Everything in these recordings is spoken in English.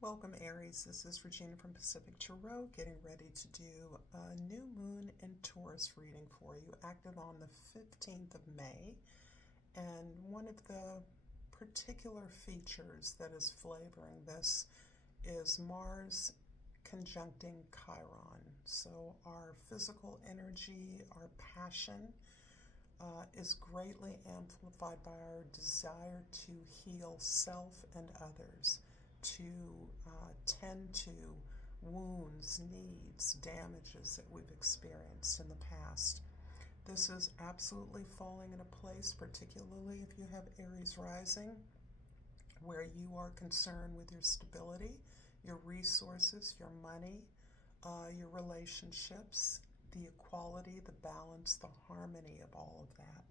Welcome, Aries. This is Regina from Pacific Tarot, getting ready to do a new moon in Taurus reading for you, active on the 15th of May. And one of the particular features that is flavoring this is Mars conjuncting Chiron. So our physical energy, our passion, is greatly amplified by our desire to heal self and others, to tend to wounds, needs, damages that we've experienced in the past. This is absolutely falling into place, particularly if you have Aries rising, where you are concerned with your stability, your resources, your money, your relationships, the equality, the balance, the harmony of all of that.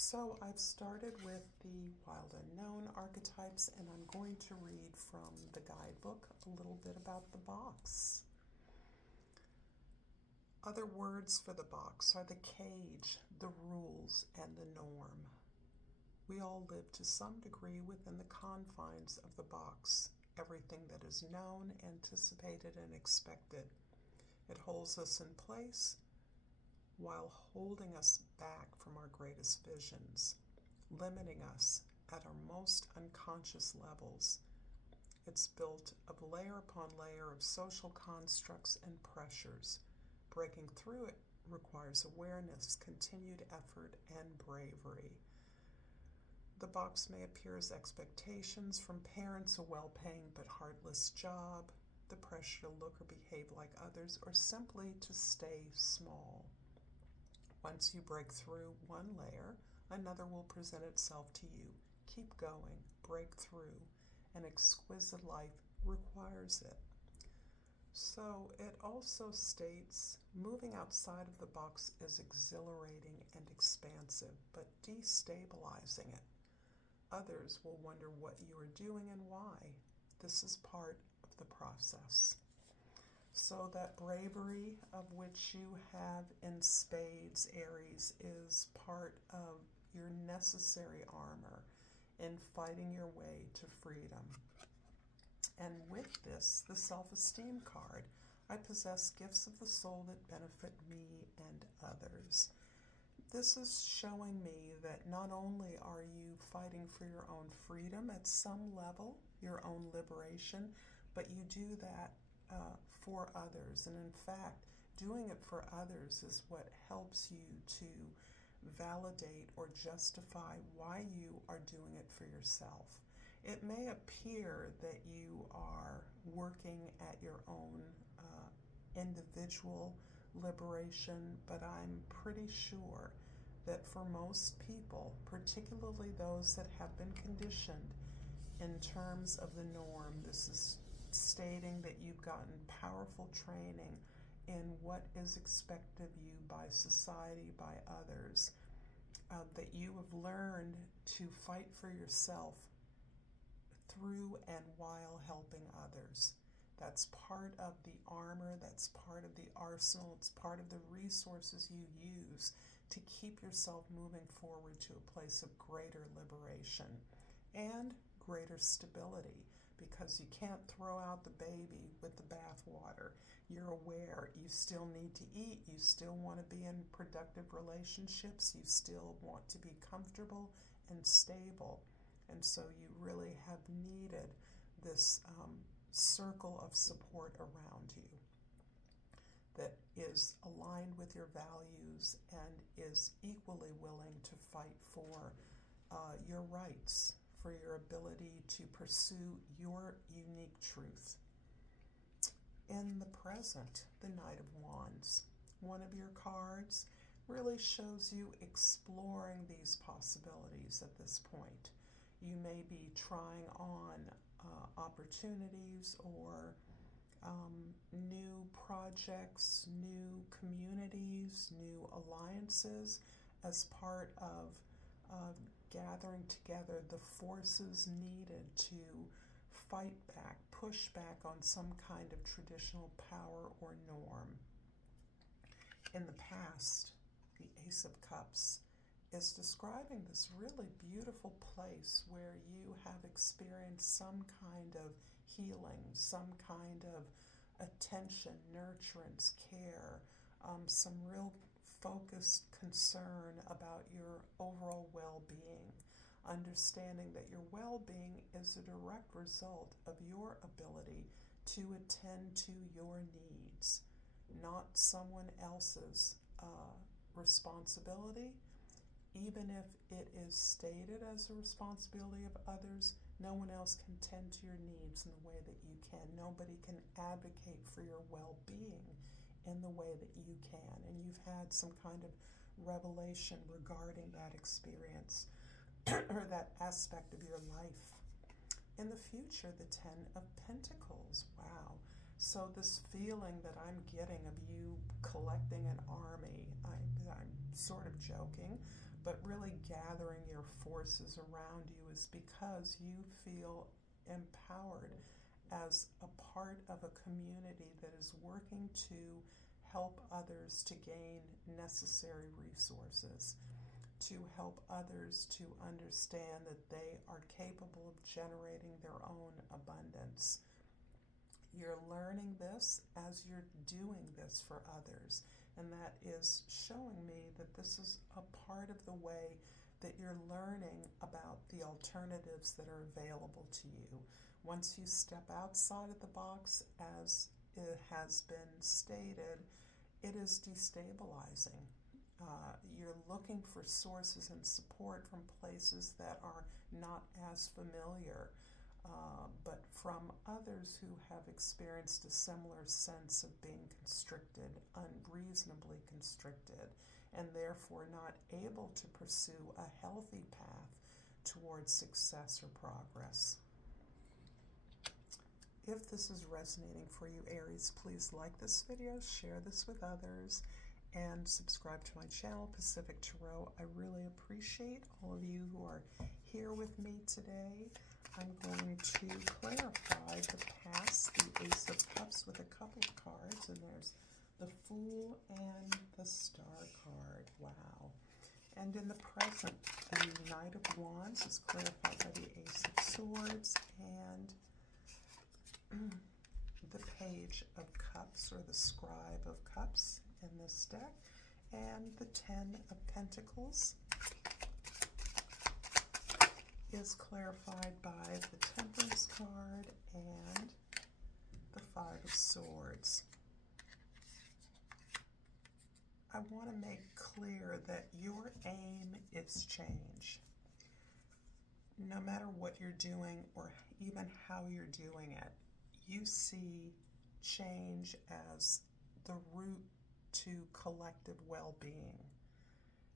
So I've started with the Wild Unknown archetypes, and I'm going to read from the guidebook a little bit about the box. Other words for the box are the cage, the rules, and the norm. We all live to some degree within the confines of the box, everything that is known, anticipated, and expected. It holds us in place while holding us back from our greatest visions, limiting us at our most unconscious levels. It's built of layer upon layer of social constructs and pressures. Breaking through it requires awareness, continued effort, and bravery. The box may appear as expectations from parents, a well-paying but heartless job, the pressure to look or behave like others, or simply to stay small. Once you break through one layer, another will present itself to you. Keep going, break through. An exquisite life requires it. So it also states, moving outside of the box is exhilarating and expansive, but destabilizing it. Others will wonder what you are doing and why. This is part of the process. So that bravery of which you have in spades, Aries, is part of your necessary armor in fighting your way to freedom. And with this, the self-esteem card, I possess gifts of the soul that benefit me and others. This is showing me that not only are you fighting for your own freedom at some level, your own liberation, but you do that for others. And in fact, doing it for others is what helps you to validate or justify why you are doing it for yourself. It may appear that you are working at your own individual liberation, but I'm pretty sure that for most people, particularly those that have been conditioned in terms of the norm, this is stating that you've gotten powerful training in what is expected of you by society, by others, that you have learned to fight for yourself through and while helping others. That's part of the armor, that's part of the arsenal, it's part of the resources you use to keep yourself moving forward to a place of greater liberation and greater stability, because you can't throw out the baby with the bathwater. You're aware you still need to eat, you still want to be in productive relationships, you still want to be comfortable and stable. And so you really have needed this circle of support around you that is aligned with your values and is equally willing to fight for your rights, for your ability to pursue your unique truth. In the present, the Knight of Wands, one of your cards, really shows you exploring these possibilities at this point. You may be trying on opportunities or new projects, new communities, new alliances as part of gathering together the forces needed to fight back, push back on some kind of traditional power or norm. In the past, the Ace of Cups is describing this really beautiful place where you have experienced some kind of healing, some kind of attention, nurturance, care, some real focused concern about your overall well-being, understanding that your well-being is a direct result of your ability to attend to your needs, not someone else's responsibility. Even if it is stated as a responsibility of others, no one else can tend to your needs in the way that you can. Nobody can advocate for your well-being in the way that you can. And you've had some kind of revelation regarding that experience or that aspect of your life. In the future, the Ten of Pentacles. Wow. So this feeling that I'm getting of you collecting an army, I'm sort of joking, but really gathering your forces around you is because you feel empowered as a part of a community that is working to help others to gain necessary resources, to help others to understand that they are capable of generating their own abundance. You're learning this as you're doing this for others. And that is showing me that this is a part of the way that you're learning about the alternatives that are available to you. Once you step outside of the box, as it has been stated, it is destabilizing. You're looking for sources and support from places that are not as familiar, but from others who have experienced a similar sense of being constricted, unreasonably constricted, and therefore not able to pursue a healthy path towards success or progress. If this is resonating for you, Aries, please like this video, share this with others, and subscribe to my channel, Pacific Tarot. I really appreciate all of you who are here with me today. I'm going to clarify the past, the Ace of Cups with a couple of cards, and there's the Fool and the Star card. Wow. And in the present, the Knight of Wands is clarified by the Ace of Swords and the Page of Cups, or the Scribe of Cups in this deck, and the Ten of Pentacles is clarified by the Temperance card and the Five of Swords. I want to make clear that your aim is change. No matter what you're doing or even how you're doing it, you see change as the route to collective well-being.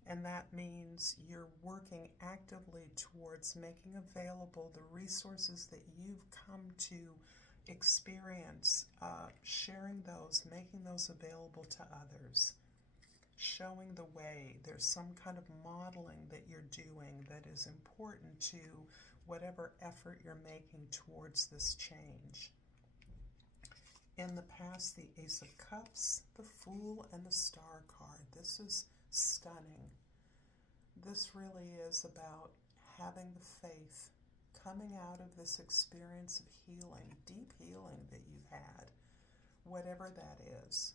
And that means you're working actively towards making available the resources that you've come to experience, sharing those, making those available to others, showing the way. There's some kind of modeling that you're doing that is important to whatever effort you're making towards this change. In the past, the Ace of Cups, the Fool, and the Star card. This is stunning. This really is about having the faith, coming out of this experience of healing, deep healing that you've had, whatever that is.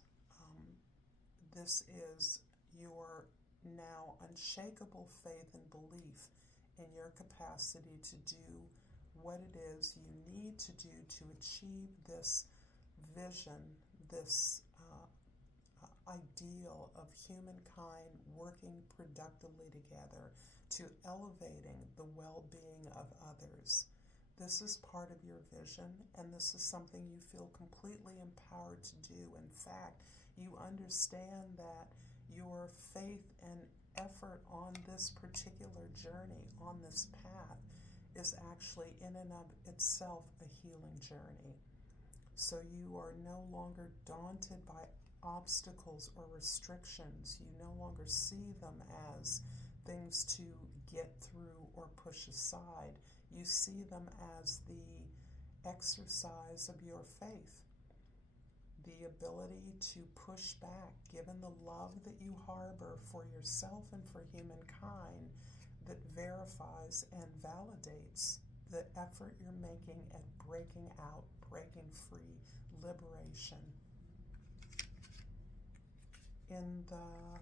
This is your now unshakable faith and belief in your capacity to do what it is you need to do to achieve this vision, this ideal of humankind working productively together to elevating the well-being of others. This is part of your vision, and this is something you feel completely empowered to do. In fact, you understand that your faith and effort on this particular journey, on this path, is actually in and of itself a healing journey. So you are no longer daunted by obstacles or restrictions. You no longer see them as things to get through or push aside. You see them as the exercise of your faith, the ability to push back, given the love that you harbor for yourself and for humankind, that verifies and validates the effort you're making at breaking out, breaking free, liberation. In the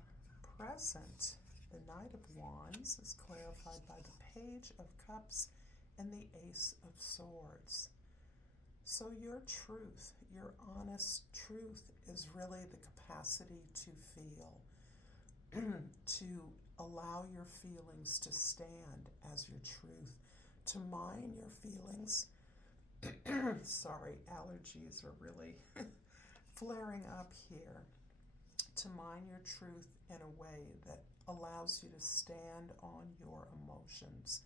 present, the Knight of Wands is clarified by the Page of Cups and the Ace of Swords. So your truth, your honest truth, is really the capacity to feel, to allow your feelings to stand as your truth, to mine your feelings. Sorry, allergies are really flaring up here. To mine your truth in a way that allows you to stand on your emotions.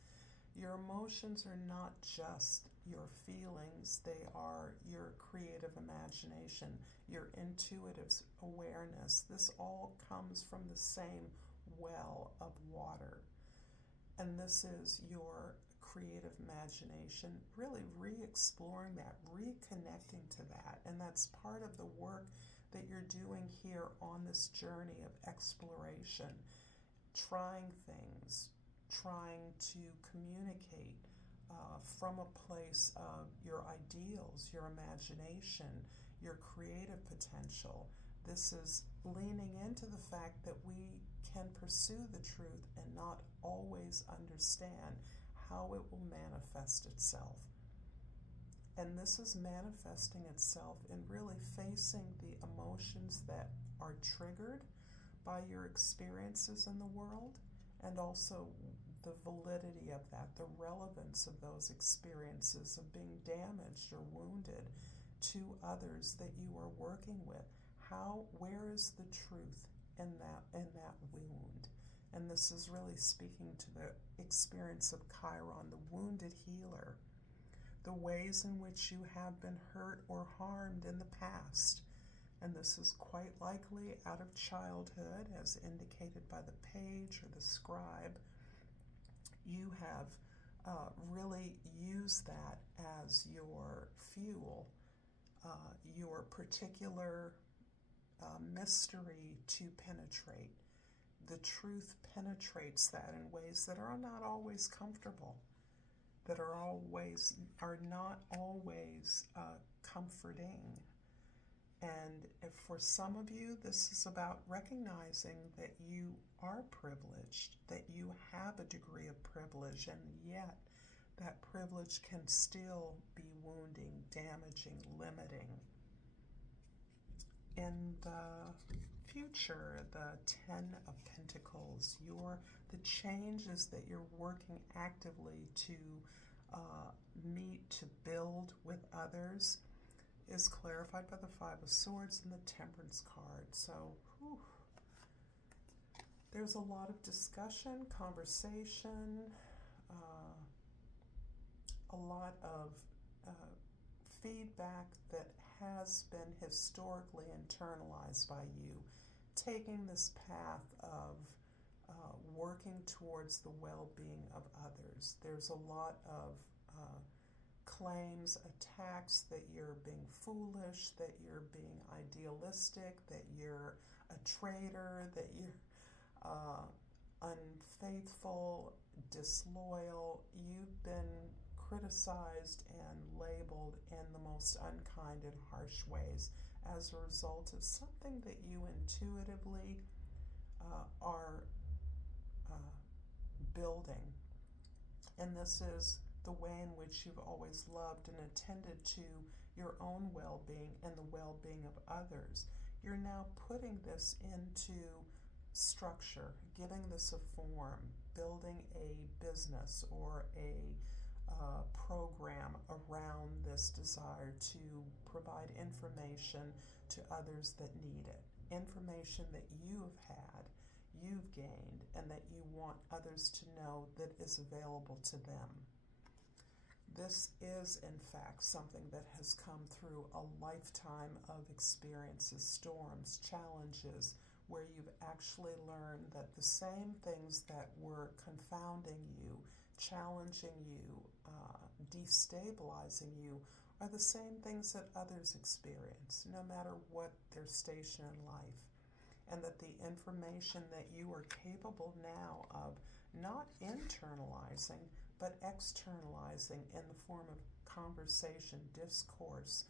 Your emotions are not just your feelings, they are your creative imagination, your intuitive awareness. This all comes from the same well of water. And this is your creative imagination, really re-exploring that, reconnecting to that. And that's part of the work that you're doing here on this journey of exploration, trying things, trying to communicate from a place of your ideals, your imagination, your creative potential. This is leaning into the fact that we can pursue the truth and not always understand how it will manifest itself. And this is manifesting itself in really facing the emotions that are triggered by your experiences in the world, and also the validity of that, the relevance of those experiences of being damaged or wounded to others that you are working with. Where is the truth in that wound? And this is really speaking to the experience of Chiron, the wounded healer, the ways in which you have been hurt or harmed in the past. And this is quite likely out of childhood, as indicated by the page or the scribe. You have really used that as your fuel, your particular mystery to penetrate. The truth penetrates that in ways that are not always comfortable, that are not always comforting. And if for some of you, this is about recognizing that you are privileged, that you have a degree of privilege, and yet that privilege can still be wounding, damaging, limiting. In the future, the Ten of Pentacles, the changes that you're working actively to meet, to build with others, is clarified by the Five of Swords and the Temperance card. So, there's a lot of discussion, conversation, a lot of feedback that has been historically internalized by you, taking this path of working towards the well-being of others. There's a lot of claims, attacks that you're being foolish, that you're being idealistic, that you're a traitor, that you're unfaithful, disloyal. You've been criticized and labeled in the most unkind and harsh ways as a result of something that you intuitively are building. And this is the way in which you've always loved and attended to your own well-being and the well-being of others. You're now putting this into structure, giving this a form, building a business or a program around this desire to provide information to others that need it. Information that you've had, you've gained, and that you want others to know that is available to them. This is, in fact, something that has come through a lifetime of experiences, storms, challenges, where you've actually learned that the same things that were confounding you, challenging you, destabilizing you, are the same things that others experience, no matter what their station in life. And that the information that you are capable now of not internalizing, but externalizing in the form of conversation, discourse,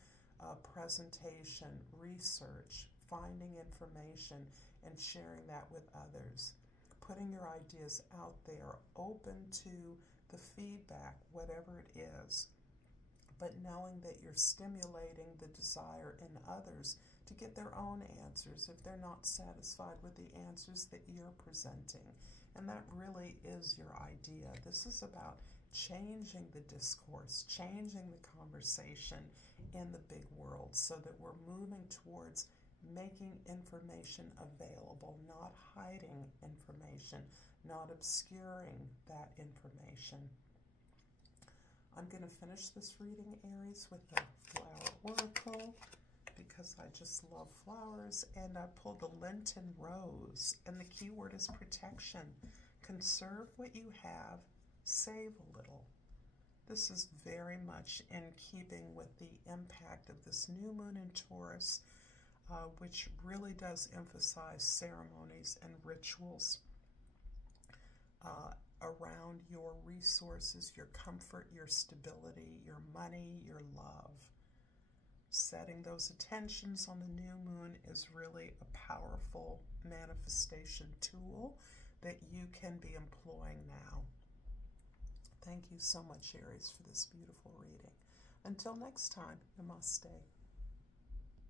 presentation, research, finding information, and sharing that with others. Putting your ideas out there, open to the feedback, whatever it is, but knowing that you're stimulating the desire in others to get their own answers if they're not satisfied with the answers that you're presenting. And that really is your idea. This is about changing the discourse, changing the conversation in the big world so that we're moving towards making information available, not hiding information, not obscuring that information. I'm going to finish this reading, Aries, with the Flower Oracle because I just love flowers. And I pulled the Lenten Rose, and the key word is protection. Conserve what you have, save a little. This is very much in keeping with the impact of this new moon in Taurus, which really does emphasize ceremonies and rituals around your resources, your comfort, your stability, your money, your love. Setting those intentions on the new moon is really a powerful manifestation tool that you can be employing now. Thank you so much, Aries, for this beautiful reading. Until next time, namaste.